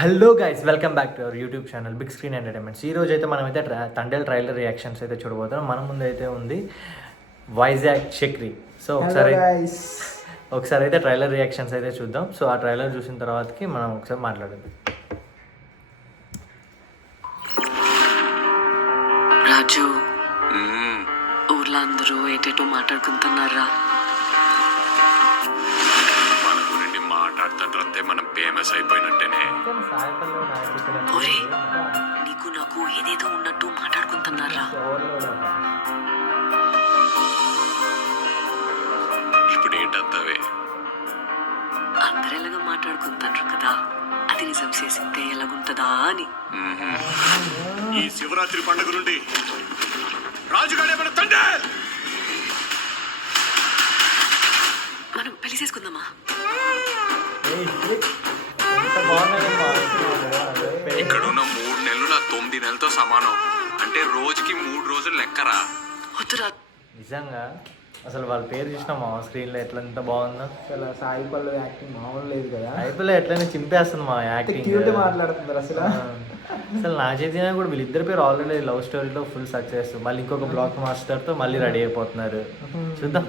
Hello guys, welcome back to our YouTube channel big screen entertainments. ఈ రోజు అయితే మనమైతే తండేల్ ట్రైలర్ రియాక్షన్స్ అయితే చూడబోతున్నాం. మన ముందు అయితే ఉంది వైజాగ్ చక్రి. సో ఒకసారి అయితే ట్రైలర్ రియాక్షన్స్ అయితే చూద్దాం. సో ఆ ట్రైలర్ చూసిన తర్వాతకి మనం ఒకసారి మాట్లాడదాం. రాజు, ఊర్లో అందరూ ఏటేటో మాట్లాడుకుంటున్నారా? మన గురించి మాట్లాడుతుంటే మనం ఫేమస్ అయిపోయినట్టేనే. ఒరే, నీకు నాకు ఏదేదో ఉన్నట్టు మాట్లాడుకుంటున్నారా? ఇప్పుడు ఏంటంతవే? అందరు ఎలాగో మాట్లాడుకుంటారు కదా, అది నిజం చేసిందే ఎలాగుంటదా అని. ఈ శివరాత్రి పండుగ నుండి రాజుగాడే మన తండ్రి. మనం పెళ్లి చేసుకుందామా? ఇక్కడున్న 3 నెలలు నా 9 నెలలతో సమానం. అంటే రోజుకి 3 రోజులు లెక్కరా. వద్దురా. నిజంగా అసలు వాళ్ళ పేరు చూసినామా స్క్రీన్లో ఎట్లా ఎంత బాగుందో. అసలు సాయి పల్లవి యాక్టింగ్ మామూలు లేదు కదా. అయిపోలే ఎట్లయినా చింపేస్తుంది మా యాక్టింగ్. మాట్లాడుతున్నారు అసలు నా చేతిన కూడా వీళ్ళిద్దరి పేరు ఆల్రెడీ లవ్ స్టోరీలో ఫుల్ సక్సెస్. మళ్ళీ ఇంకొక బ్లాక్ మాస్టర్తో మళ్ళీ రెడీ అయిపోతున్నారు. చూద్దాం.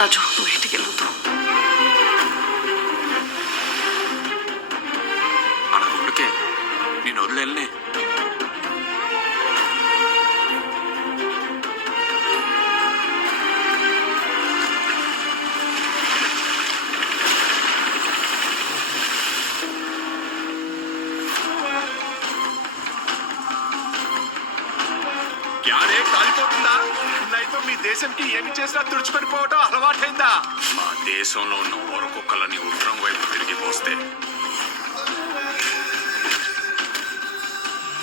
రాజు, నువ్వు ఇంటికి వెళ్ళొద్దు. అడగకే నేను వదిలేనే. యారే కాలిపోతుందా? నైతో మీ దేశంకి ఏమి చేసినా తుడిచిపెట్టిపోవటం అలవాటైందా? మా దేశంలో ఉన్న ఊరకొక్కలని ఉత్తరం వైపు తిరిగిపోస్తే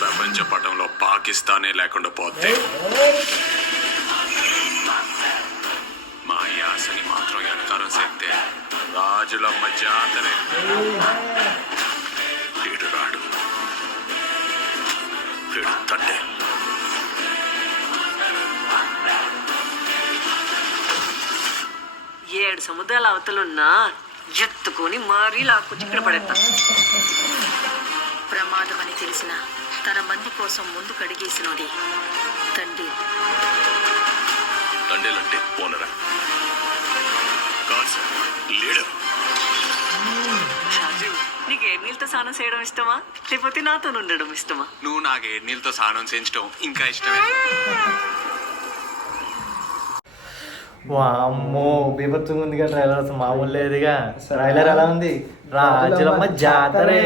ప్రపంచ పటంలో పాకిస్తానే లేకుండా పోతే మా యాసని మాత్రం వెనకారం చేస్తే రాజులమ్మ జాతరే. వీడు రాడు, వీడు తండ్రి. ఏడు సముద్రాల అవతలున్నా ఎత్తుకొని మరీ లాక్కొచ్చి ఇక్కడ పడేస్తా. ప్రమాదం అని తెలిసిన తన మంది కోసం ముందు కడిగేసినది తండ్రి. తండ్రిలంటే ఓనరా కాదు సార్, లీడర్. రాజు, నీకు ఏ నీళ్ళతో స్నానం చేయడం ఇష్టమా, లేకపోతే నాతో ఉండడం ఇష్టమా? నువ్వు నాకు 7 నీళ్ళతో స్నానం చేయించడం ఇంకా ఇష్టమే. అమ్మో బీభత్సంగా ఉందిగా ట్రైలర్. అసలు మామూలు లేదుగా. ట్రైలర్ ఎలా ఉంది? రాజులమ్మ జాతరే.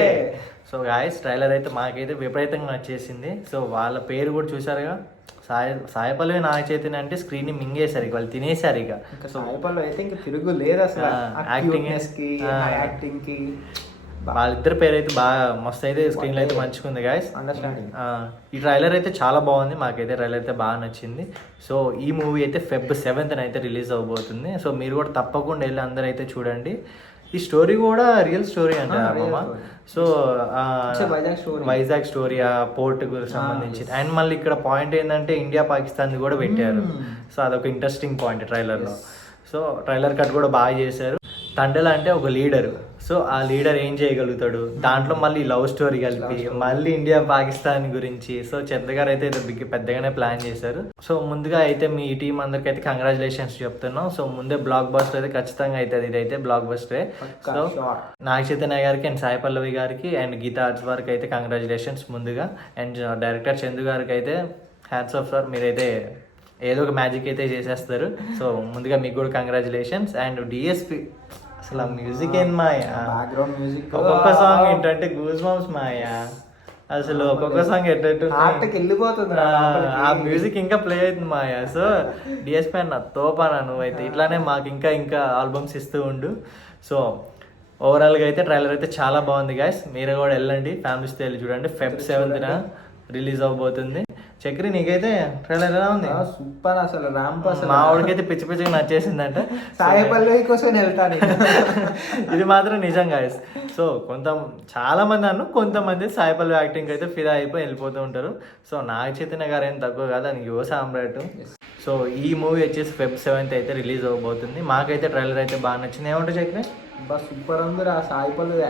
సో గాయస్, ట్రైలర్ అయితే మాకైతే విపరీతంగా నచ్చేసింది. సో వాళ్ళ పేరు కూడా చూసారుగా, సాయి పల్లవి నాగ చైతన్య అంటే స్క్రీన్ ని మింగేశారు ఇక, వాళ్ళు తినేశారు ఇక. సాయి పల్లవి అయితే ఇంకా తిరుగు లేదు అసలు. యాక్టింగ్ కి వాళ్ళిద్దరి పేరు అయితే బాగా మస్తు అయితే స్క్రీన్లో అయితే మంచిగా గాయస్. అండర్స్టాండింగ్. ఈ ట్రైలర్ అయితే చాలా బాగుంది. మాకైతే ట్రైలర్ అయితే బాగా నచ్చింది. సో ఈ మూవీ అయితే Feb 7th అయితే రిలీజ్ అవ్వబోతుంది. సో మీరు కూడా తప్పకుండా వెళ్ళి అందరూ అయితే చూడండి. ఈ స్టోరీ కూడా రియల్ స్టోరీ అంటే అమ్మమ్మ. సో వైజాగ్ స్టోరీ, ఆ పోర్ట్ గురించి సంబంధించి. అండ్ మళ్ళీ ఇక్కడ పాయింట్ ఏంటంటే ఇండియా పాకిస్తాన్ కూడా పెట్టారు. సో అదొక ఇంట్రెస్టింగ్ పాయింట్ ట్రైలర్లో. సో ట్రైలర్ కట్ కూడా బాగా చేశారు. తండెల్ అంటే ఒక లీడరు. సో ఆ లీడర్ ఏం చేయగలుగుతాడు, దాంట్లో మళ్ళీ లవ్ స్టోరీ కలిపి మళ్ళీ ఇండియా పాకిస్తాన్ గురించి. సో చంద్ర గారు అయితే పెద్దగానే ప్లాన్ చేశారు. సో ముందుగా అయితే మీ టీం అందరికి అయితే కంగ్రాచులేషన్స్ చెప్తున్నాం. సో ముందే బ్లాక్ బస్టర్ అయితే ఖచ్చితంగా అవుతుంది. ఇదైతే బ్లాక్ బస్టరే. సో నాగ చైతన్య గారికి అండ్ సాయి పల్లవి గారికి అండ్ గీతా ఆర్ట్స్ వారికి అయితే కంగ్రాచులేషన్స్ ముందుగా. అండ్ డైరెక్టర్ చందు గారికి అయితే హ్యాట్స్ ఆఫ్ సార్, మీరైతే ఏదో ఒక మ్యాజిక్ అయితే చేసేస్తారు. సో ముందుగా మీకు కూడా కంగ్రాచులేషన్స్. అండ్ డిఎస్పి అసలు ఆ మ్యూజిక్ ఏంది మాయా, బ్యాక్గ్రౌండ్ మ్యూజిక్, ఒక్కొక్క సాంగ్ ఏంటంటే గూస్ బంప్స్ మాయా. అసలు ఒక్కొక్క సాంగ్ ఎట్టు వెళ్ళిపోతుంది. ఆ మ్యూజిక్ ఇంకా ప్లే అవుతుంది మాయా. సో డిఎస్పి అన్న తోపానా, నువ్వైతే ఇట్లానే మాకు ఇంకా ఇంకా ఆల్బమ్స్ ఇస్తూ ఉండు. సో ఓవరాల్గా అయితే ట్రైలర్ అయితే చాలా బాగుంది గాయస్. మీరు కూడా వెళ్ళండి, ఫ్యామిలీస్తో వెళ్ళి చూడండి. Feb 7th రిలీజ్ అవ్వబోతుంది. చక్రి, నీకైతే ట్రైలర్ ఎలా ఉంది? సూపర్ అసలు. ర్యాంప్ అసలు మా వాడికైతే పిచ్చి పిచ్చిగా నచ్చేసిందంట. సాయి పల్లవి కోసం వెళ్తాను. ఇది మాత్రం నిజం గాయస్. సో చాలా మంది కొంతమంది సాయి పల్లవి యాక్టింగ్ అయితే ఫిదా అయిపోయి వెళ్ళిపోతూ ఉంటారు. సో నాగ చైతన్య గారు ఏం తక్కువ కాదు, అని యువ సామ్రాట్. సో ఈ మూవీ వచ్చేసి Feb 7th అయితే రిలీజ్ అవ్వబోతుంది. మాకైతే ట్రైలర్ అయితే బాగా నచ్చింది. ఏమంటారు చక్రి? సూపర్ ఉంది. ఆ సాయి పల్లవి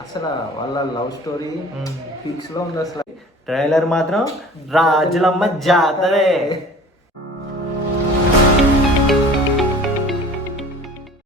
అసలు వాళ్ళ లవ్ స్టోరీ పీక్స్ లో ఉంది అసలు. ట్రైలర్ మాత్రం రాజులమ్మ జాతరే.